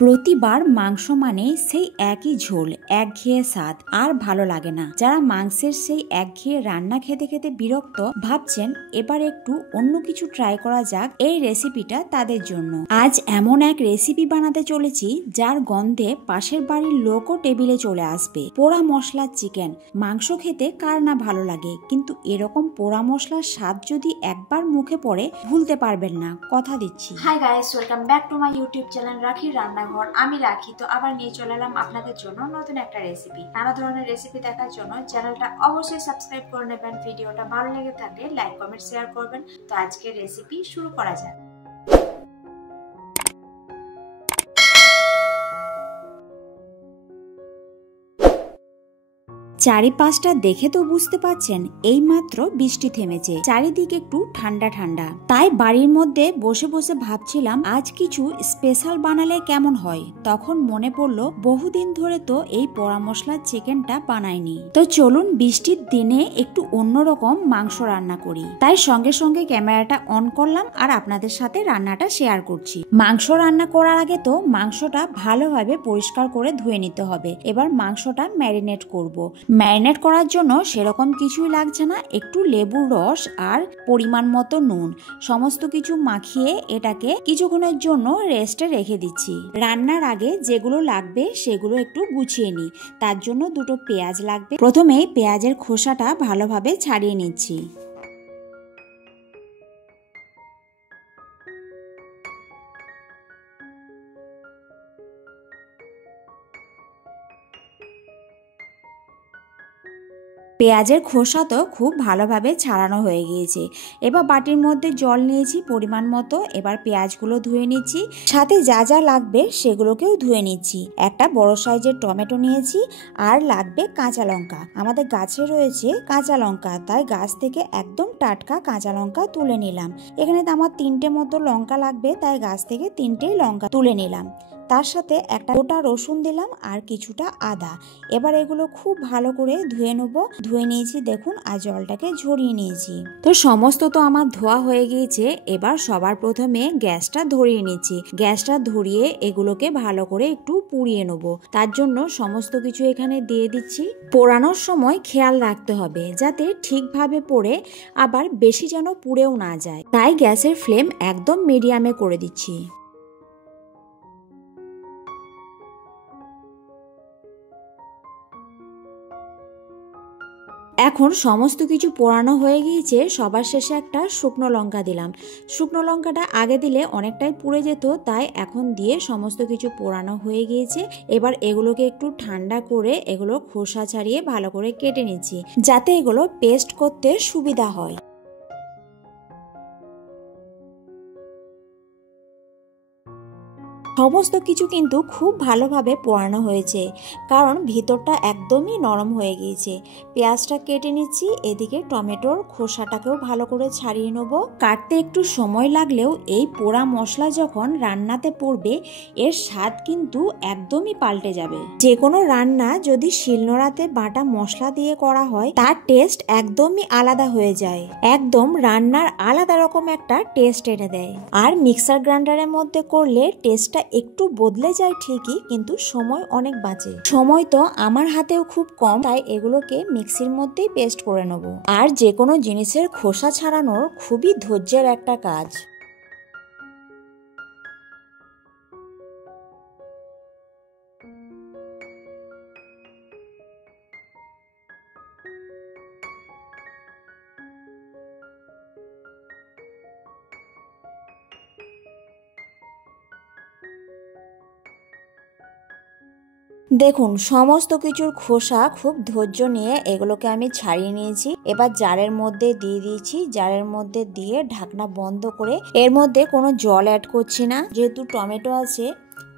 প্রতিবার মাংস মানে সেই একই ঝোল, একঘেয়ে স্বাদ, আর ভালো লাগে না। যারা মাংসের সেই একঘেয়ে রান্না খেতে খেতে বিরক্ত, ভাবছেন এবার একটু অন্য কিছু ট্রাই করা যাক, এই রেসিপিটা তাদের জন্য। আজ এমন এক রেসিপি বানাতে চলেছি যার গন্ধে পাশের বাড়ির লোকও টেবিলে চলে আসবে। পোড়া মশলার চিকেন। মাংস খেতে কার না ভালো লাগে, কিন্তু এরকম পোড়া মশলার স্বাদ যদি একবার মুখে পড়ে ভুলতে পারবেন না, কথা দিচ্ছি। Hi guys, welcome back to my YouTube channel রাখি রান্নাঘর। আমি রাখি, তো আবার নিয়ে চলে এলাম আপনাদের জন্য নতুন একটা রেসিপি। নানা ধরনের রেসিপি দেখার জন্য চ্যানেলটা অবশ্যই সাবস্ক্রাইব করে নেবেন। ভিডিওটা ভালো লেগে থাকলে লাইক কমেন্ট শেয়ার করবেন। তো আজকের রেসিপি শুরু করা যাক। চারিপাশটা দেখে তো বুঝতে পারছেন এই মাত্র বৃষ্টি থেমেছে, চারিদিকে একটু ঠান্ডা ঠান্ডা। তাই বাড়ির মধ্যে বসে বসে ভাবছিলাম আজ কিছু স্পেশাল বানালে কেমন হয়। তখন মনে পড়লো বহুদিন ধরে তো এই পোড়া মশলার চিকেনটা বানাইনি। তো চলুন বৃষ্টির দিনে একটু অন্যরকম মাংস রান্না করি। তাই সঙ্গে সঙ্গে ক্যামেরাটা অন করলাম আর আপনাদের সাথে রান্নাটা শেয়ার করছি। মাংস রান্না করার আগে তো মাংসটা ভালোভাবে পরিষ্কার করে ধুয়ে নিতে হবে। এবার মাংসটা ম্যারিনেট করব। ম্যারিনেট করার জন্য সেরকম কিছুই লাগছে না, একটু লেবুর রস আর পরিমাণ মতো নুন, সমস্ত কিছু মাখিয়ে এটাকে কিছুক্ষণের জন্য রেস্টে রেখে দিচ্ছি। রান্নার আগে যেগুলো লাগবে সেগুলো একটু গুছিয়ে নিই। তার জন্য দুটো পেঁয়াজ লাগবে। প্রথমে পেঁয়াজের খোসাটা ভালোভাবে ছাড়িয়ে নিচ্ছি। পেঁয়াজের খোসা তো খুব ভালোভাবে ছাড়ানো হয়ে গিয়েছে। এবার বাটির মধ্যে জল নিয়েছি পরিমাণ মতো। এবার পেঁয়াজগুলো ধুয়ে নিচ্ছি, সাথে যা যা লাগবে সেগুলোকেও ধুয়ে নিচ্ছি। একটা বড় সাইজের টমেটো নিয়েছি, আর লাগবে কাঁচা লঙ্কা। আমাদের গাছে রয়েছে কাঁচা লঙ্কা, তাই গাছ থেকে একদম টাটকা কাঁচা লঙ্কা তুলে নিলাম। এখানে তো আমার 3টে মতো লঙ্কা লাগবে, তাই গাছ থেকে 3টেই লঙ্কা তুলে নিলাম। তার সাথে একটা গোটা রসুন দিলাম আর কিছুটা আদা। এবার এগুলো খুব ভালো করে ধুয়ে নেবো। ধুয়ে নিয়েছি দেখুন, আর জলটাকে ঝরিয়ে নিয়েছি। তো সমস্ত তো আমার ধোয়া হয়ে গিয়েছে। এবার সবার প্রথমে গ্যাসটা ধরিয়ে নিচ্ছি। গ্যাসটা ধরিয়ে এগুলোকে ভালো করে একটু পুড়িয়ে নেবো। তার জন্য সমস্ত কিছু এখানে দিয়ে দিচ্ছি। পোড়ানোর সময় খেয়াল রাখতে হবে যাতে ঠিকভাবে পোড়ে, আবার বেশি যেন পুড়েও না যায়। তাই গ্যাসের ফ্লেম একদম মিডিয়ামে করে দিচ্ছি। এখন সমস্ত কিছু পোড়ানো হয়ে গিয়েছে। সবার শেষে একটা শুকনো লঙ্কা দিলাম। শুকনো লঙ্কাটা আগে দিলে অনেকটাই পুড়ে যেত, তাই এখন দিয়ে সমস্ত কিছু পোড়ানো হয়ে গিয়েছে। এবার এগুলোকে একটু ঠান্ডা করে এগুলো খোসা ছাড়িয়ে ভালো করে কেটে নিচ্ছি, যাতে এগুলো পেস্ট করতে সুবিধা হয়। সমস্ত কিছু কিন্তু খুব ভালোভাবে পোড়ানো হয়েছে, কারণ ভিতরটা একদমই নরম হয়ে গিয়েছে। পেঁয়াজটা কেটে নিচ্ছি, এদিকে টমেটোর খোসাটাকেও ভালো করে ছাড়িয়ে নেব। কাটতে একটু সময় লাগলেও এই পোড়া মশলা যখন রান্নাতে পড়বে, এর স্বাদ কিন্তু একদমই পাল্টে যাবে। যে কোনো রান্না যদি শিলনোড়াতে বাটা মশলা দিয়ে করা হয়, তার টেস্ট একদমই আলাদা হয়ে যায়। একদম রান্নার আলাদা রকম একটা টেস্ট এনে দেয়। আর মিক্সার গ্রাইন্ডারের মধ্যে করলে টেস্টটা একটু বদলে যায় ঠিকই, কিন্তু সময় অনেক বাঁচে। সময় তো আমার হাতেও খুব কম, তাই এগুলোকে মিক্সির মধ্যেই পেস্ট করে নেব। আর যে কোনো জিনিসের খোসা ছাড়ানোর খুবই ধৈর্যের একটা কাজ। দেখুন সমস্ত কিছুর খোসা খুব ধৈর্য নিয়ে এগুলোকে আমি ছাড়িয়ে নিয়েছি। এবার জারের মধ্যে দিয়ে দিয়েছি। জারের মধ্যে দিয়ে ঢাকনা বন্ধ করে এর মধ্যে কোনো জল অ্যাড করছি না, যেহেতু টমেটো আছে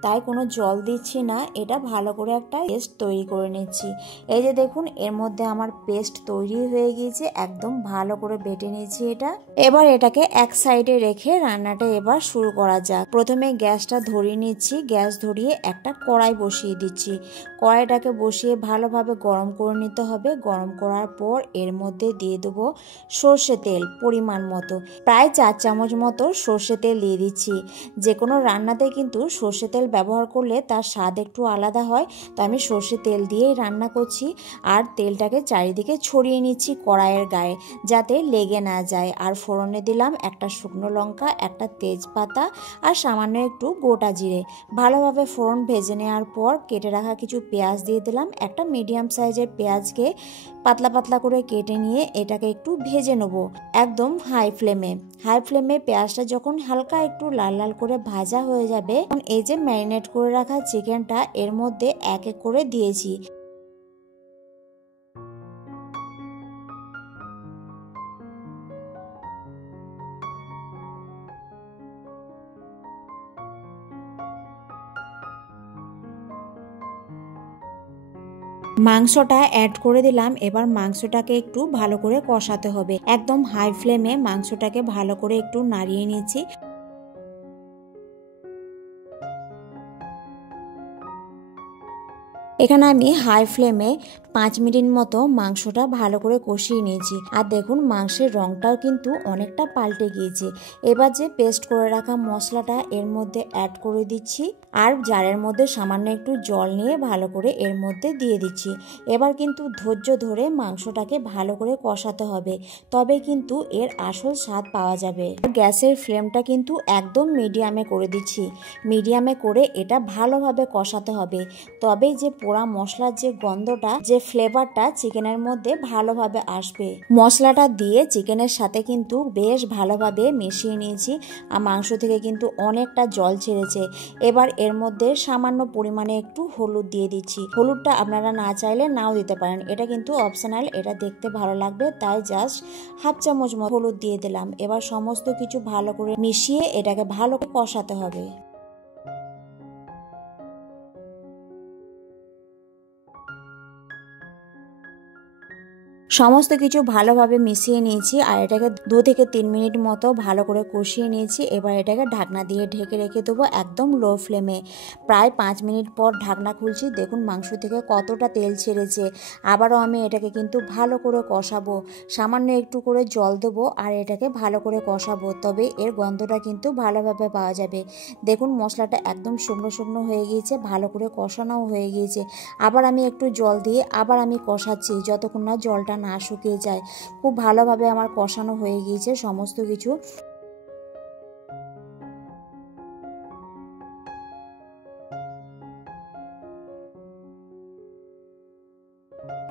তাই কোনো জল দিচ্ছি না। এটা ভালো করে একটা পেস্ট তৈরি করে নিচ্ছি। এই যে দেখুন, এর মধ্যে আমার পেস্ট তৈরি হয়ে গিয়েছে, একদম ভালো করে বেটে নিয়েছি এটা। এবার এটাকে এক সাইডে রেখে রান্নাটা এবার শুরু করা যাক। প্রথমে গ্যাসটা ধরিয়ে নিচ্ছি। গ্যাস ধরিয়ে একটা কড়াই বসিয়ে দিচ্ছি। কড়াইটাকে বসিয়ে ভালোভাবে গরম করে নিতে হবে। গরম করার পর এর মধ্যে দিয়ে দেবো সর্ষে তেল পরিমাণ মতো, প্রায় 4 চামচ মতো সর্ষে তেল দিয়ে দিচ্ছি। যে কোনো রান্নাতে কিন্তু সর্ষে তেল তেল ব্যবহার করলে তার স্বাদ একটু আলাদা হয়। তো আমি সর্ষে তেল দিয়েই রান্না করছি আর তেলটাকে চারিদিকে ছড়িয়ে নিচ্ছি কড়াইয়ের গায়ে যাতে লেগে না যায়। আর ফোড়নে দিলাম একটা শুকনো লঙ্কা, একটা তেজপাতা আর সামান্য একটু গোটা জিরে। ভালোভাবে ফোড়ন ভেজে নেওয়ার পর কেটে রাখা কিছু পেঁয়াজ দিয়ে দিলাম। একটা মিডিয়াম সাইজের পেঁয়াজকে পাতলা পাতলা করে কেটে নিয়ে এটাকে একটু ভেজে নেব একদম হাই ফ্লেমে। পেঁয়াজটা যখন হালকা একটু লাল লাল করে ভাজা হয়ে যাবে তখন এই যে ম্যারিনেট করে রাখা চিকেনটা এর মধ্যে এক এক করে দিয়েছি। মাংসটা অ্যাড করে দিলাম। এবার মাংসটাকে একটু ভালো করে কষাতে হবে, একদম হাই ফ্লেমে মাংসটাকে ভালো করে একটু নাড়িয়ে নিচ্ছি। এখানে আমি হাই ফ্লেমে 5 মিনিট মতো মাংসটা ভালো করে কষিয়ে নিয়েছি। আর দেখুন মাংসের রংটাও কিন্তু অনেকটা পাল্টে গিয়েছে। এবার যে পেস্ট করে রাখা মশলাটা এর মধ্যে অ্যাড করে দিচ্ছি আর জারের মধ্যে সামান্য একটু জল নিয়ে ভালো করে এর মধ্যে দিয়ে দিচ্ছি। এবার কিন্তু ধৈর্য ধরে মাংসটাকে ভালো করে কষাতে হবে, তবে কিন্তু এর আসল স্বাদ পাওয়া যাবে। গ্যাসের ফ্লেমটা কিন্তু একদম মিডিয়ামে করে দিচ্ছি। মিডিয়ামে করে এটা ভালোভাবে কষাতে হবে, তবেই যে পোড়া মশলার যে গন্ধটা, যে ফ্লেভারটা চিকেনের মধ্যে ভালোভাবে আসবে। মশলাটা দিয়ে চিকেনের সাথে কিন্তু বেশ ভালোভাবে মিশিয়ে নিয়েছি আর মাংস থেকে কিন্তু অনেকটা জল ছেড়েছে। এবার এর মধ্যে সামান্য পরিমাণে একটু হলুদ দিয়ে দিচ্ছি। হলুদটা আপনারা না চাইলে নাও দিতে পারেন, এটা কিন্তু অপশনাল, এটা দেখতে ভালো লাগবে তাই জাস্ট হাফ চামচ হলুদ দিয়ে দিলাম। এবার সমস্ত কিছু ভালো করে মিশিয়ে এটাকে ভালো করে কষাতে হবে। সমস্ত কিছু ভালোভাবে মিশিয়ে নিয়েছি আর এটাকে 2 থেকে 3 মিনিট মতো ভালো করে কষিয়ে নিয়েছি। এবার এটাকে ঢাকনা দিয়ে ঢেকে রেখে দেবো একদম লো ফ্লেমে। প্রায় 5 মিনিট পর ঢাকনা খুলছি, দেখুন মাংস থেকে কতটা তেল ছেড়েছে। আবারও আমি এটাকে কিন্তু ভালো করে কষাবো, সামান্য একটু করে জল দেবো আর এটাকে ভালো করে কষাবো, তবে এর গন্ধটা কিন্তু ভালোভাবে পাওয়া যাবে। দেখুন মশলাটা একদম শুকনো শুকনো হয়ে গিয়েছে, ভালো করে কষানোও হয়ে গিয়েছে। আবার আমি একটু জল দিয়ে আবার আমি কষাচ্ছি যতক্ষণ না জলটা না শুকিয়ে যায়। খুব ভালোভাবে আমার কষানো হয়ে গিয়েছে সমস্ত কিছু।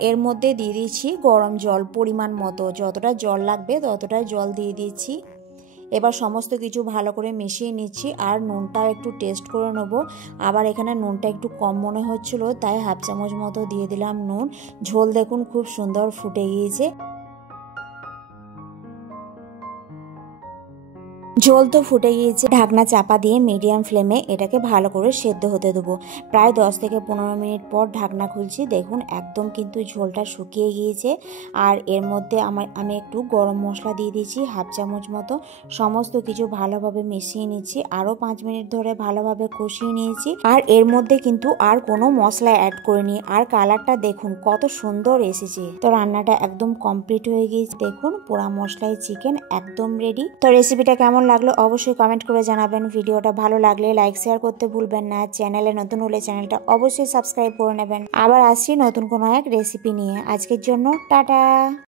এর মধ্যে দিয়ে দিচ্ছি গরম জল পরিমাণ মতো, যতটা জল লাগবে ততটা জল দিয়ে দিচ্ছি। এবার সমস্ত কিছু ভালো করে মিশিয়ে নিচ্ছি আর নুনটাও একটু টেস্ট করে নেব। আবার এখানে নুনটা একটু কম মনে হচ্ছিল তাই হাফ চামচ মতো দিয়ে দিলাম নুন। ঝোল দেখুন খুব সুন্দর ফুটে গিয়েছে। ঝোল তো ফুটে গিয়েছে, ঢাকনা চাপা দিয়ে মিডিয়াম ফ্লেমে এটাকে ভালো করে সেদ্ধ হতে দেবো। প্রায় 10 থেকে 15 মিনিট পর ঢাকনা খুলছি, দেখুন একদম কিন্তু ঝোলটা শুকিয়ে গিয়েছে। আর এর মধ্যে আমি একটু গরম মশলা দিয়ে দিচ্ছি হাফ চামচ মতো। সমস্ত কিছু ভালোভাবে মিশিয়ে নিচ্ছি, আরও 5 মিনিট ধরে ভালোভাবে কষিয়ে নিয়েছি। আর এর মধ্যে কিন্তু আর কোনো মশলা অ্যাড করিনি। আর কালারটা দেখুন কত সুন্দর এসেছে। তো রান্নাটা একদম কমপ্লিট হয়ে গিয়েছে, দেখুন পোড়া মশলায় চিকেন একদম রেডি। তো রেসিপিটা কেমন লাগলো অবশ্যই কমেন্ট করে জানাবেন। ভিডিওটা ভালো লাগলে লাইক শেয়ার করতে ভুলবেন না। চ্যানেলে নতুন হলে চ্যানেলটা অবশ্যই সাবস্ক্রাইব করে নেবেন। আবার আসছি নতুন কোনো এক রেসিপি নিয়ে। আজকের জন্য টাটা।